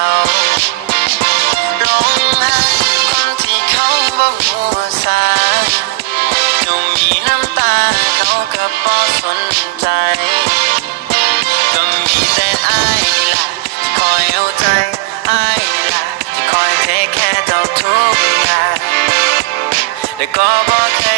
เขาหลงรักคนที่เขาบ่หัวสาเจ้ามีน้ำตาเขาก็บ่สนใจก็มีแต่อ้ายนี่ล่ะที่คอยเอาใจอ้ายนี่ล่ะที่คอยเทคแค่เจ้าทุกอย่างแต่ก็บ่เคย